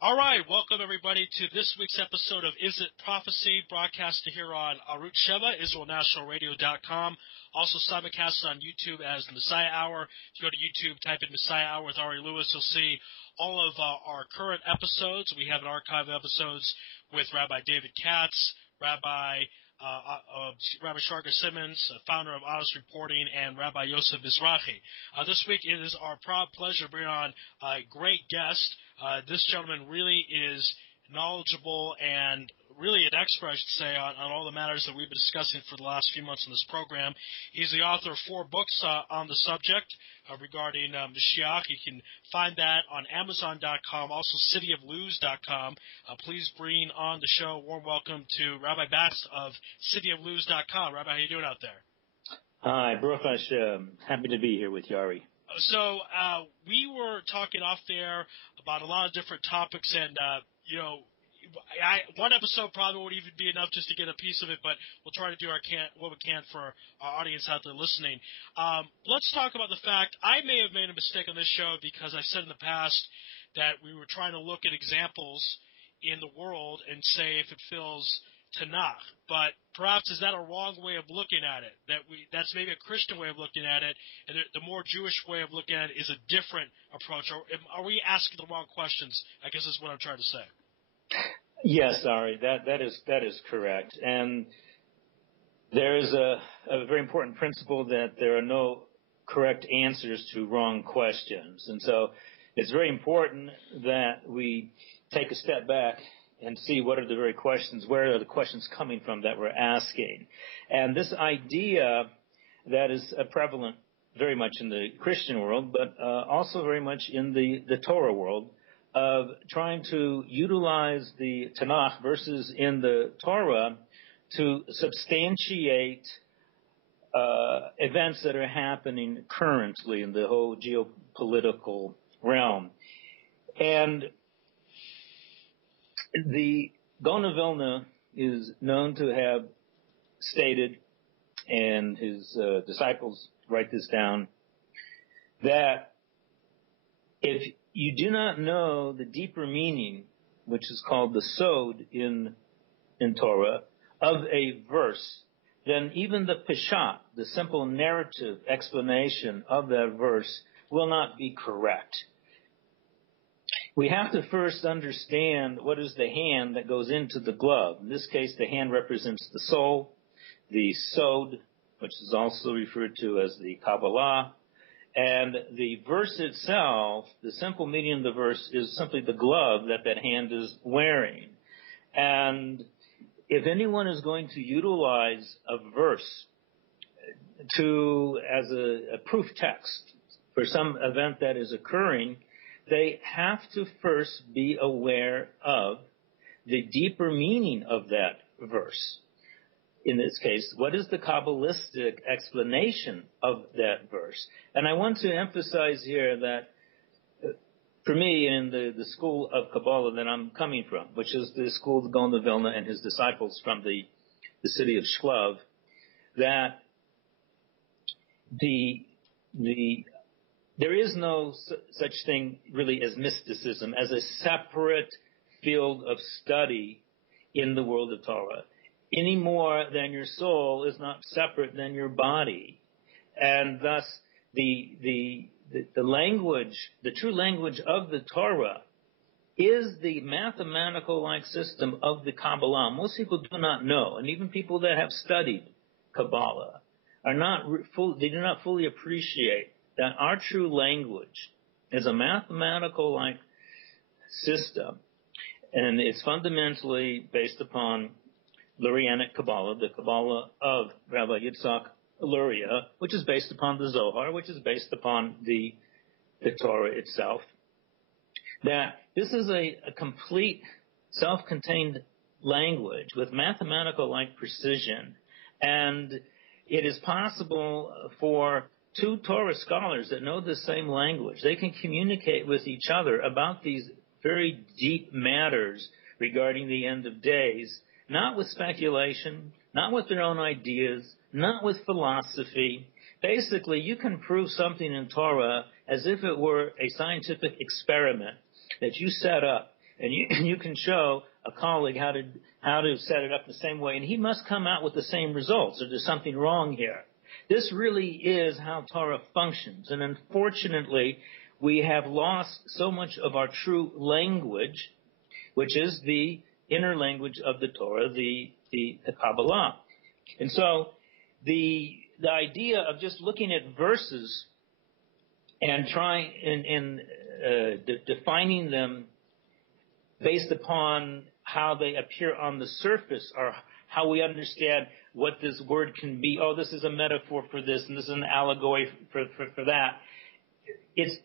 All right, welcome everybody to this week's episode of Is It Prophecy, broadcasted here on Arut Sheva, IsraelNationalRadio.com. Also simulcast on YouTube as the Messiah Hour. If you go to YouTube, type in Messiah Hour with Ari Louis, you'll see all of our current episodes. We have an archive of episodes with Rabbi David Katz, Rabbi Sharga Simmons, founder of Honest Reporting, and Rabbi Yosef Mizrahi. This week it is our proud pleasure to bring on a great guest. This gentleman really is knowledgeable and really an expert, I should say, on all the matters that we've been discussing for the last few months in this program. He's the author of 4 books on the subject regarding Mashiach. You can find that on Amazon.com, also cityofluz.com. Please bring on the show warm welcome to Rabbi Bakst of cityofluz.com. Rabbi, how you doing out there? Hi, Baruch Hashem. Happy to be here with Yari. So we were talking off there about a lot of different topics, and one episode probably won't even be enough just to get a piece of it, but we'll try to do what we can for our audience out there listening. Let's talk about the fact I may have made a mistake on this show because I said in the past that we were trying to look at examples in the world and say if it fills Tanakh, but perhaps is that a wrong way of looking at it? That's maybe a Christian way of looking at it, and the more Jewish way of looking at it is a different approach. Or are we asking the wrong questions? I guess is what I'm trying to say. Yes, Ari, that is correct. And there is a very important principle that there are no correct answers to wrong questions, and so it's very important that we take a step back and see what are the very questions, where are the questions coming from that we're asking. And this idea that is prevalent very much in the Christian world, but also very much in the Torah world, of trying to utilize the Tanakh verses in the Torah to substantiate events that are happening currently in the whole geopolitical realm. And the Gaon of Vilna is known to have stated, and his disciples write this down, that if you do not know the deeper meaning, which is called the sod in Torah, of a verse, then even the peshat, the simple narrative explanation of that verse, will not be correct. We have to first understand what is the hand that goes into the glove. In this case, the hand represents the soul, the sod, which is also referred to as the Kabbalah, and the verse itself, the simple meaning of the verse, is simply the glove that hand is wearing. And if anyone is going to utilize a verse as a proof text for some event that is occurring, they have to first be aware of the deeper meaning of that verse. In this case, what is the Kabbalistic explanation of that verse? And I want to emphasize here that for me, in the school of Kabbalah that I'm coming from, which is the school of Gaon of Vilna and his disciples from the city of Shklov, that there is no such thing really as mysticism, as a separate field of study in the world of Torah, any more than your soul is not separate than your body. And thus, the language, the true language of the Torah is the mathematical-like system of the Kabbalah. Most people do not know, and even people that have studied Kabbalah they do not fully appreciate that our true language is a mathematical-like system, and it's fundamentally based upon Lurianic Kabbalah, the Kabbalah of Rabbi Yitzhak Luria, which is based upon the Zohar, which is based upon the Torah itself. That this is a complete self-contained language with mathematical-like precision, and it is possible for two Torah scholars that know the same language. They can communicate with each other about these very deep matters regarding the end of days, not with speculation, not with their own ideas, not with philosophy. Basically, you can prove something in Torah as if it were a scientific experiment that you set up and you can show a colleague how to set it up the same way, and he must come out with the same results, or there's something wrong here. This really is how Torah functions, and unfortunately, we have lost so much of our true language, which is the inner language of the Torah, the Kabbalah. And so the idea of just looking at verses and trying and defining them based upon how they appear on the surface, or how we understand what this word can be. Oh, this is a metaphor for this, and this is an allegory for that.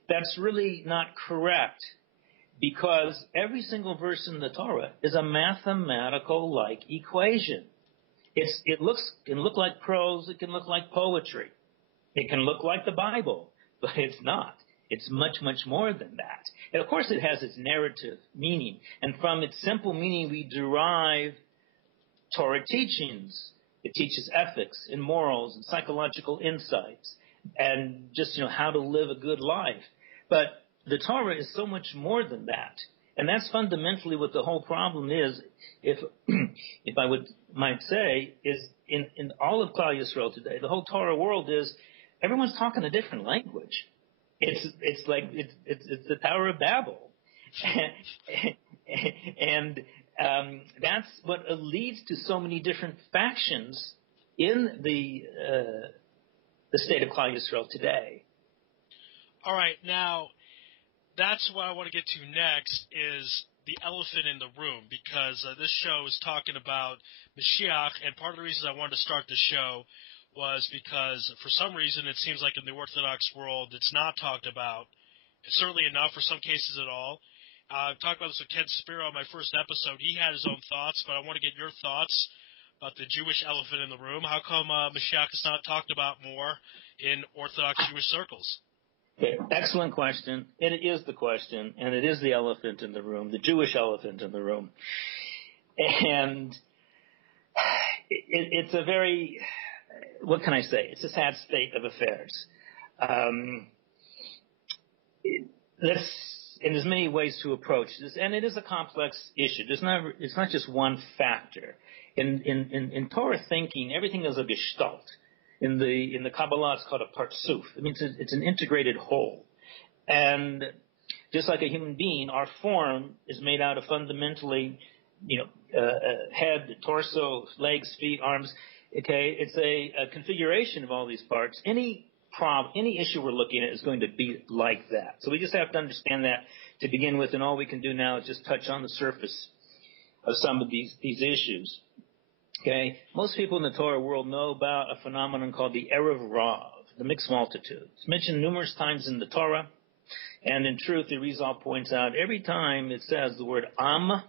That's really not correct, because every single verse in the Torah is a mathematical-like equation. It can look like prose, it can look like poetry, it can look like the Bible, but it's not. It's much, much more than that. And of course it has its narrative meaning, and from its simple meaning we derive Torah teachings. It teaches ethics and morals and psychological insights, and just, how to live a good life. But the Torah is so much more than that. And that's fundamentally what the whole problem is, if I might say, is in all of Klal Yisrael today, the whole Torah world is, everyone's talking a different language. It's like the Tower of Babel. And that's what leads to so many different factions in the state of Klal Yisrael today. All right, now that's what I want to get to next is the elephant in the room, because this show is talking about Mashiach, and part of the reason I wanted to start the show was because for some reason it seems like in the Orthodox world it's not talked about, certainly enough, for some cases at all. I talked about this with Ken Spiro on my first episode. He had his own thoughts, but I want to get your thoughts about the Jewish elephant in the room. How come Mashiach is not talked about more in Orthodox Jewish circles? Okay, excellent question. It is the question, and it is the elephant in the room, the Jewish elephant in the room. And it's a very, what can I say? It's a sad state of affairs. And there's many ways to approach this, and it is a complex issue. It's not just one factor. In Torah thinking, everything is a gestalt. In the Kabbalah, it's called a partsuf. It means it's an integrated whole. And just like a human being, our form is made out of fundamentally, head, torso, legs, feet, arms. Okay, it's a configuration of all these parts. Any issue we're looking at is going to be like that. So we just have to understand that to begin with, and all we can do now is just touch on the surface of some of these issues. Okay, most people in the Torah world know about a phenomenon called the Erev Rav, the mixed multitude. It's mentioned numerous times in the Torah, and in truth, the Rizal points out every time it says the word Am,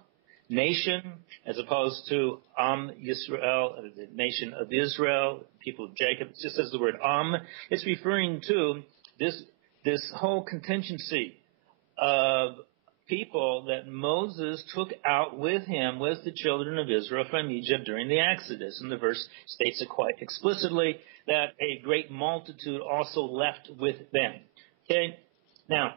nation, as opposed to Am Yisrael, the nation of Israel, people of Jacob. It just says the word Am. It's referring to this whole contingency of people that Moses took out with him was the children of Israel from Egypt during the Exodus. And the verse states it quite explicitly that a great multitude also left with them. Okay? Now,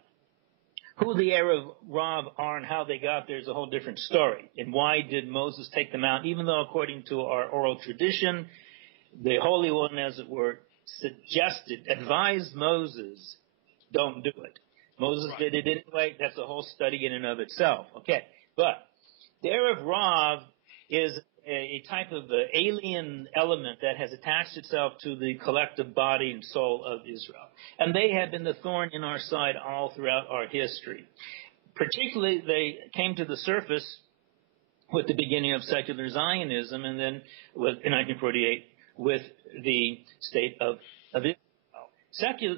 who the Erev Rav are and how they got there is a whole different story. And why did Moses take them out? Even though according to our oral tradition, the Holy One, as it were, advised Moses, don't do it. Moses did it anyway. That's a whole study in and of itself. Okay. But the Erev Rav is a type of alien element that has attached itself to the collective body and soul of Israel. And they have been the thorn in our side all throughout our history. Particularly, they came to the surface with the beginning of secular Zionism, and then in 1948 with the state of Israel.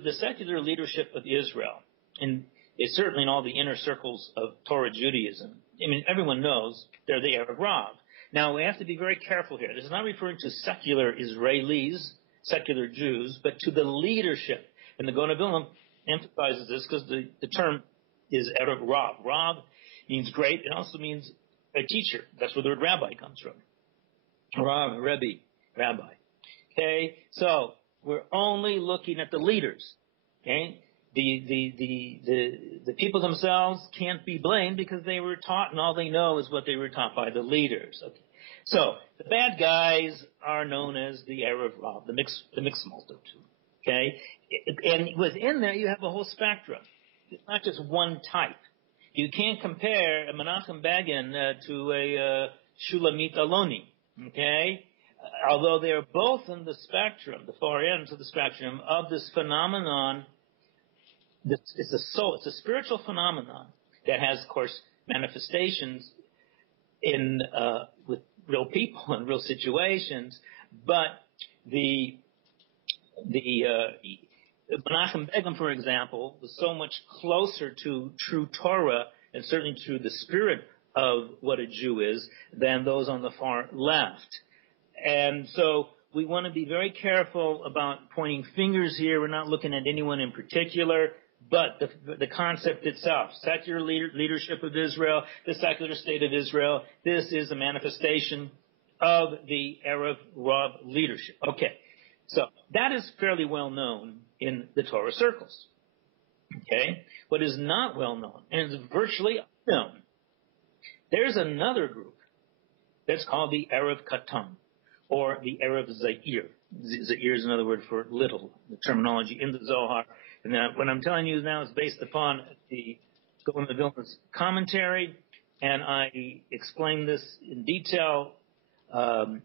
The secular leadership of Israel, and it's certainly in all the inner circles of Torah Judaism. I mean, everyone knows they're the Erev Rav. Now, we have to be very careful here. This is not referring to secular Israelis, secular Jews, but to the leadership. And the Gaon Vilna emphasizes this because the term is Erev Rav. Rav means great. It also means a teacher. That's where the word rabbi comes from. Rav, Rebbe, rabbi. Okay? So, we're only looking at the leaders. Okay? the people themselves can't be blamed because they were taught, and all they know is what they were taught by the leaders. Okay. So the bad guys are known as the Erev Rav, the mixed multitude. Okay, and within that you have a whole spectrum. It's not just one type. You can't compare a Menachem Begin to a Shulamit Aloni. Okay, although they are both in the spectrum, the far ends of the spectrum of this phenomenon. It's a spiritual phenomenon that has, of course, manifestations in with real people and real situations. But the Menachem Begin, for example, was so much closer to true Torah and certainly to the spirit of what a Jew is than those on the far left. And so we want to be very careful about pointing fingers here. We're not looking at anyone in particular, but the concept itself, secular leadership of Israel, the secular state of Israel, this is a manifestation of the Erev Rav leadership. Okay, so that is fairly well known in the Torah circles. Okay, what is not well known and is virtually unknown, there's another group that's called the Erev Katan, or the Erev Zair. Zair is another word for little, the terminology in the Zohar. And what I'm telling you now is based upon the Gaon of Vilna's commentary, and I explain this in detail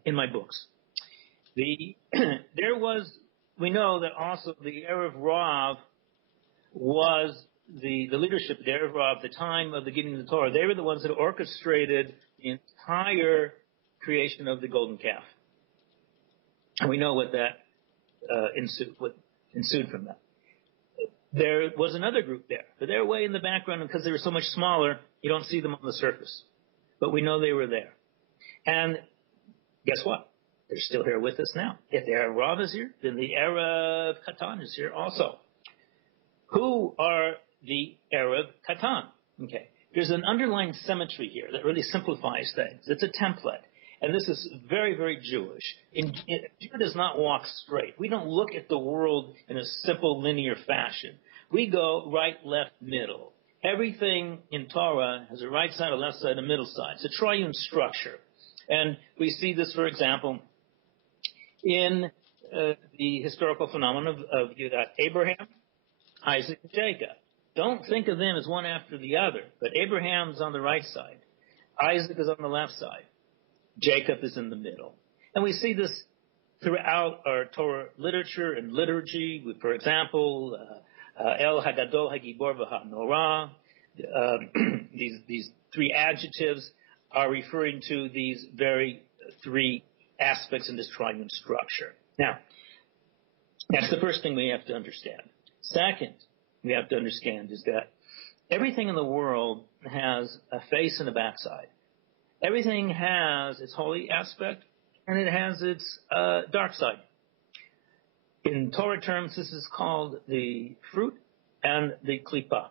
in my books. We know that also the Erev Rav was the leadership of the Erev Rav at the time of the giving of the Torah. They were the ones that orchestrated the entire creation of the golden calf. And we know what that ensued from that. There was another group there, but they're way in the background, and because they were so much smaller, you don't see them on the surface. But we know they were there. And guess what? They're still here with us now. If the Erev Rav is here, then the Erev Katan is here also. Who are the Erev Katan? Okay. There's an underlying symmetry here that really simplifies things. It's a template. And this is very, very Jewish. Judah does not walk straight. We don't look at the world in a simple linear fashion. We go right, left, middle. Everything in Torah has a right side, a left side, a middle side. It's a triune structure. And we see this, for example, in the historical phenomenon of you got Abraham, Isaac, and Jacob. Don't think of them as one after the other, but Abraham's on the right side. Isaac is on the left side. Jacob is in the middle. And we see this throughout our Torah literature and liturgy. For example, El Hagadol Hagibor v'Hanorah. These three adjectives are referring to these very three aspects in this triune structure. Now, that's the first thing we have to understand. Second, we have to understand is that everything in the world has a face and a backside. Everything has its holy aspect, and it has its dark side. In Torah terms, this is called the fruit and the klippah.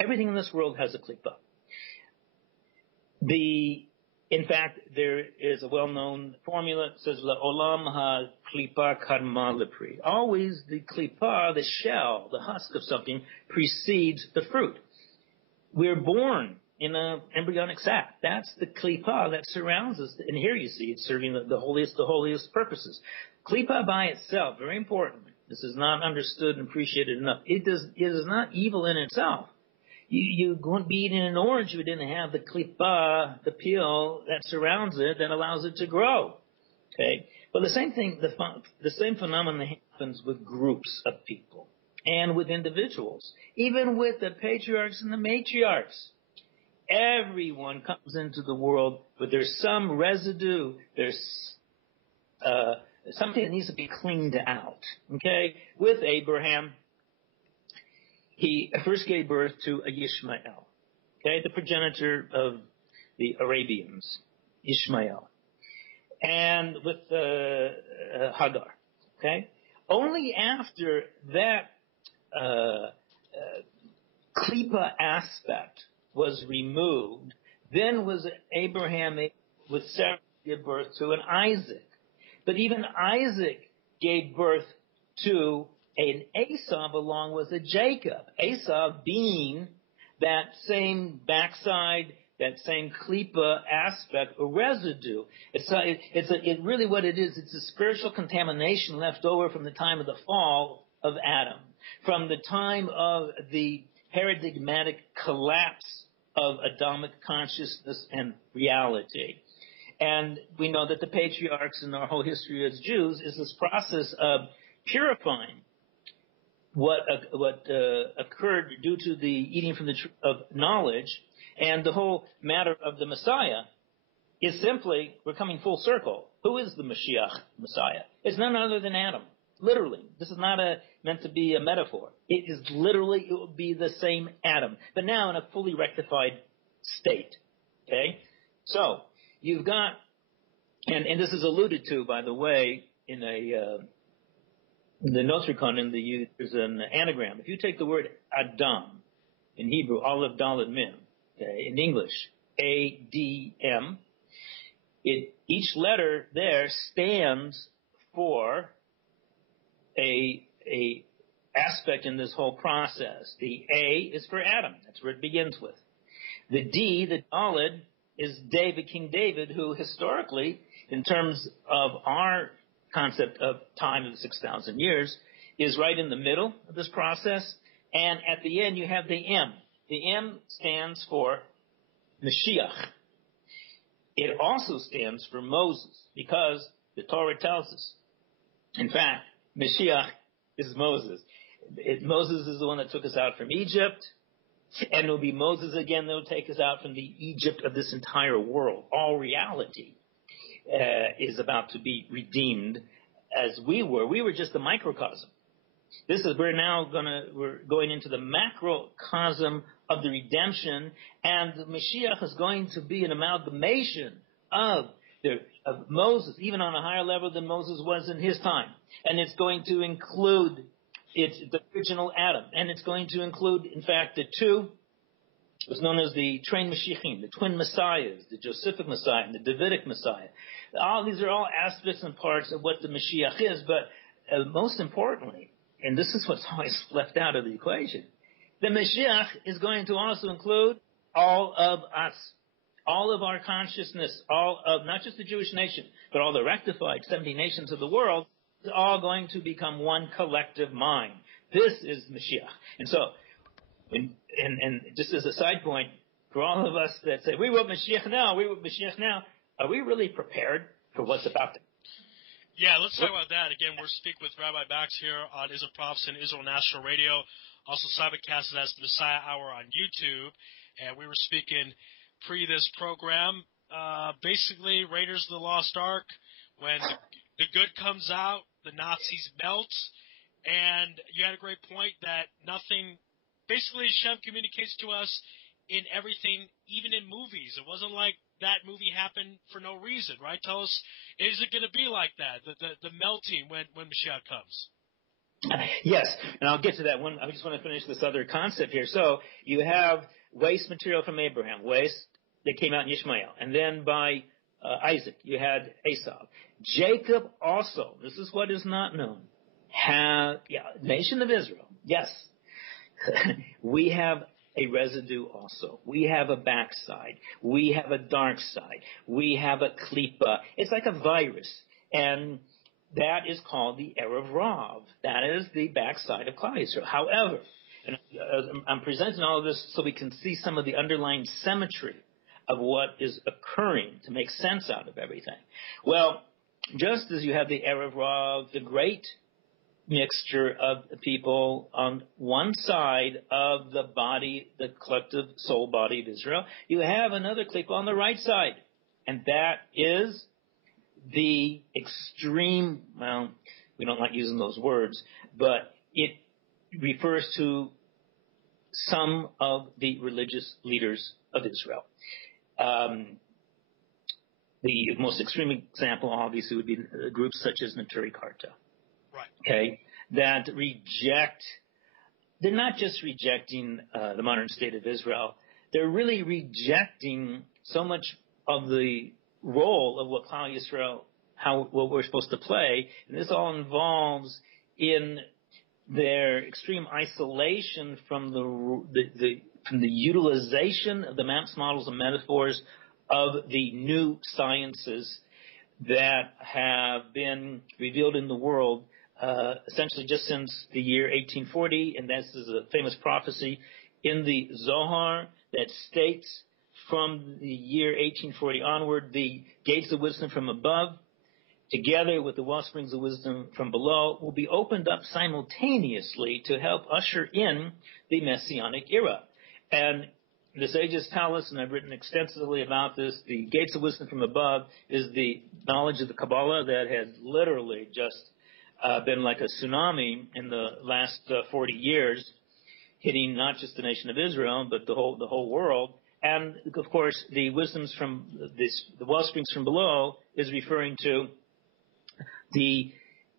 Everything in this world has a klippah. In fact, there is a well-known formula that says, La'olam ha-klippah karma lepri. Always the klippah, the shell, the husk of something, precedes the fruit. We're born in an embryonic sac. That's the klippah that surrounds us. And here you see it's serving the holiest purposes. Klippah by itself, very important. This is not understood and appreciated enough. It is not evil in itself. You wouldn't be eating an orange if you didn't have the klippah, the peel that surrounds it, that allows it to grow. Okay? But the same thing, the same phenomenon happens with groups of people and with individuals, even with the patriarchs and the matriarchs. Everyone comes into the world, but there's some residue, there's something that needs to be cleaned out. Okay? With Abraham, he first gave birth to a Ishmael, okay, the progenitor of the Arabians, Ishmael, and with Hagar, okay. Only after that klippah aspect was removed, then was Abraham with Sarah give birth to an Isaac. But even Isaac gave birth to and Esav along with a Jacob. Esav being that same backside, that same klipa aspect or residue. It's really what it is. It's a spiritual contamination left over from the time of the fall of Adam, from the time of the paradigmatic collapse of Adamic consciousness and reality. And we know that the patriarchs in our whole history as Jews is this process of purifying what occurred due to the eating from the tree of knowledge. And the whole matter of the Messiah is simply, we're coming full circle. Who is the Mashiach Messiah? It's none other than Adam. Literally. This is not meant to be a metaphor. It is literally, it will be the same Adam, but now in a fully rectified state. Okay? So, you've got, and this is alluded to, by the way, in the Notricon, there's an anagram. If you take the word Adam, in Hebrew, Aleph, Dalet, Mem, okay, in English, A-D-M, each letter there stands for a aspect in this whole process. The A is for Adam. That's where it begins with. The D, the Dalet, is David, King David, who historically, in terms of our concept of time of 6,000 years, is right in the middle of this process. And at the end, you have the M. The M stands for Mashiach. It also stands for Moses, because the Torah tells us. In fact, Mashiach is Moses. Moses is the one that took us out from Egypt, and it will be Moses again that will take us out from the Egypt of this entire world. All reality is about to be redeemed as we were. We were just a microcosm. We're going into the macrocosm of the redemption, and the Mashiach is going to be an amalgamation of Moses, even on a higher level than Moses was in his time. And it's going to include the original Adam. And it's going to include, in fact, the two, what's known as the Train Mashiachim, the twin Messiahs, the Josephic Messiah and the Davidic Messiah. These are all aspects and parts of what the Mashiach is, but most importantly, and this is what's always left out of the equation, the Mashiach is going to also include all of us, all of our consciousness, all of not just the Jewish nation, but all the rectified 70 nations of the world, is all going to become one collective mind. This is Mashiach. And so, and just as a side point, for all of us that say, we want Mashiach now, are we really prepared for what's about to happen? Yeah, let's talk about that. Again, we're speaking with Rabbi Bakst here on Israel Prophecy and Israel National Radio, also simulcasted as the Messiah Hour on YouTube. And we were speaking pre this program, basically Raiders of the Lost Ark, when the good comes out, the Nazis melt, and you had a great point that nothing, basically Shem communicates to us in everything, even in movies. It wasn't like that movie happened for no reason, right? Tell us, is it going to be like that, the melting when Mashiach comes? Yes, and I'll get to that one. I just want to finish this other concept here. So you have waste material from Abraham, waste that came out in Ishmael, and then by Isaac, you had Esau. Jacob also, this is what is not known, nation of Israel, yes. We have a residue also. We have a backside. We have a dark side. We have a klipa. It's like a virus. And that is called the Erev Rav. That is the backside of Klal Yisrael. However, and I'm presenting all of this so we can see some of the underlying symmetry of what is occurring to make sense out of everything. Well, just as you have the Erev Rav, the great mixture of people on one side of the body, the collective soul body of Israel, you have another klipa on the right side. And that is the extreme, well, we don't like using those words, but it refers to some of the religious leaders of Israel. The most extreme example, obviously, would be groups such as Neturei Karta. Right. Okay, that they're not just rejecting the modern state of Israel, they're really rejecting so much of the role of what Klal Yisrael, what we're supposed to play, and this all involves in their extreme isolation from from the utilization of the maps, models, and metaphors of the new sciences that have been revealed in the world essentially just since the year 1840, and this is a famous prophecy in the Zohar that states from the year 1840 onward, the gates of wisdom from above, together with the well springs of wisdom from below, will be opened up simultaneously to help usher in the Messianic era. And the sages tell us, and I've written extensively about this, the gates of wisdom from above is the knowledge of the Kabbalah that has literally just been like a tsunami in the last 40 years, hitting not just the nation of Israel, but the whole world. And, of course, the wisdoms from the well springs from below is referring to the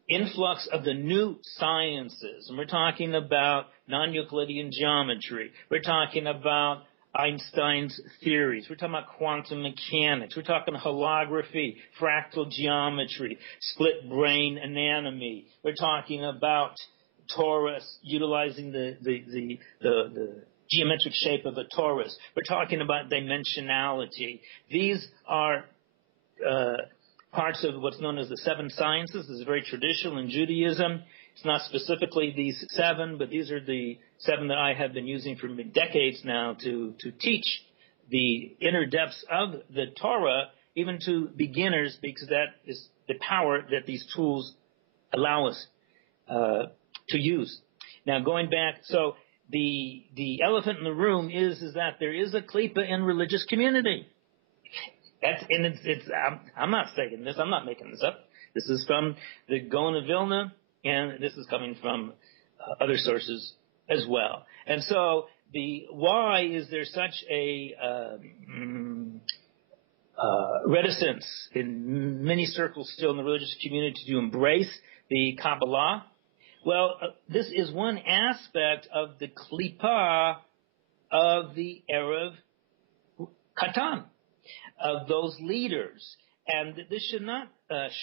influx of the new sciences. And we're talking about non-Euclidean geometry. We're talking about Einstein's theories. We're talking about quantum mechanics. We're talking holography, fractal geometry, split brain anatomy. We're talking about torus, utilizing the geometric shape of a torus. We're talking about dimensionality. These are parts of what's known as the seven sciences. This is very traditional in Judaism. It's not specifically these seven, but these are the seven that I have been using for decades now to teach the inner depths of the Torah, even to beginners, because that is the power that these tools allow us to use. Now, going back, so the elephant in the room is that there is a klipa in religious community. I'm not saying this. I'm not making this up. This is from the Gaon of Vilna, and this is coming from other sources as well. And so, why is there such a reticence in many circles still in the religious community to embrace the Kabbalah? Well, this is one aspect of the klipa of the Erev Katan, of those leaders. And this should not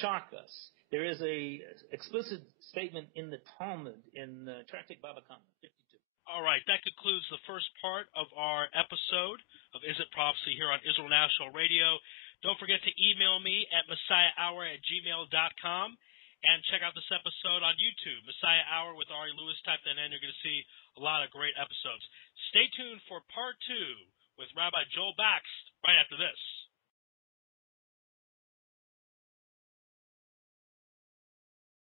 shock us. There is a explicit statement in the Talmud, in Tractate Baba Kama 52. All right, that concludes the first part of our episode of Is It Prophecy here on Israel National Radio. Don't forget to email me at messiahhour@gmail.com and check out this episode on YouTube, Messiah Hour with Ari Louis. Type that in, you're going to see a lot of great episodes. Stay tuned for part 2 with Rabbi Joel Bakst right after this.